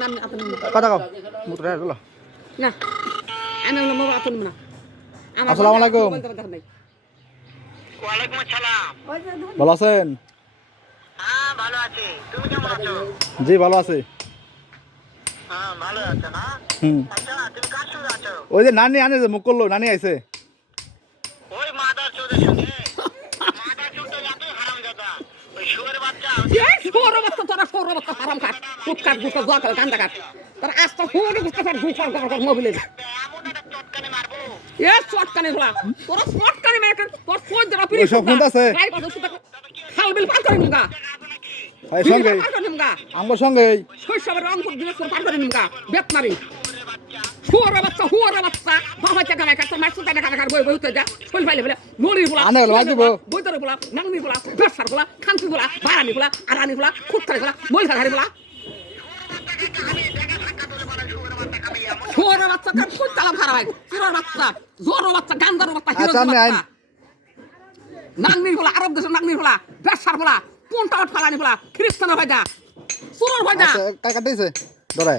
নাম আপন কথা কও মুতরা হলো না আমি বললাম বাবা আপন না আসসালামু আলাইকুম ওয়ালাইকুম আসসালাম। ভালো আছেন হ্যাঁ ভালো আছি, তুমি কেমন আছো? জি ভালো আছি হ্যাঁ ভালো আছো না? হুম আচ্ছা তুমি কার সঙ্গে আছো? ওই যে নানি আনে যে মুখ করলো নানি আইছে ওই মাদার চোদের সঙ্গে। মাদার চোদ তো এতই হারামজাদা, ওই শুয়োরের বাচ্চা। এই সৌর বাচ্চা তোরা সৌর বাচ্চা হারাম খাট ফুটকাট গুটা জোয়া করে গান্দা কাট তার আস্তা হুড়ে গুটা ফের গুফার গড় মোবিলে এমন একটা চটকানি মারবো। এ শটকানে হলা তোরা শটকানে মেরে তোর ফোন ধরা ওই সব ফোন আছে? গাই কথা সুতা খাল বিল পার করে নিমগা ভাই সঙ্গে পার করে নিমগা আমার সঙ্গে শৈশবের রংপুর দিনাজপুর পার করে নিমগা বেত মারি হুয়ারা বাচ্চা বাবা জায়গা নাই কাছে মাছ সুতা কাটা কাট বই বই উঠে যা শৈল ফাইলে বলে নড়ি বলা আনে বলে, মাছ দিবো। বইতরে বলা নাংনি বলা বেসার বলা খানসি বলা বারানি বলা আরানি বলা খুত্তারি বলা মই খারি বলা শুয়োরের বাচ্চা কার খুত্তালা ভাড়া হয় চিরর বাচ্চা জোর বাচ্চা গান্দার বাচ্চা হিরো আচ্ছা, আমি বাচ্চা নাংনি বলা আরব দেশের নাংনি বলা বেসার বলা কোনটা ফালানি বলা খ্রিস্টানের ভাইদা সুরর ভাইদা আচ্ছা কাটা দিছে ধরে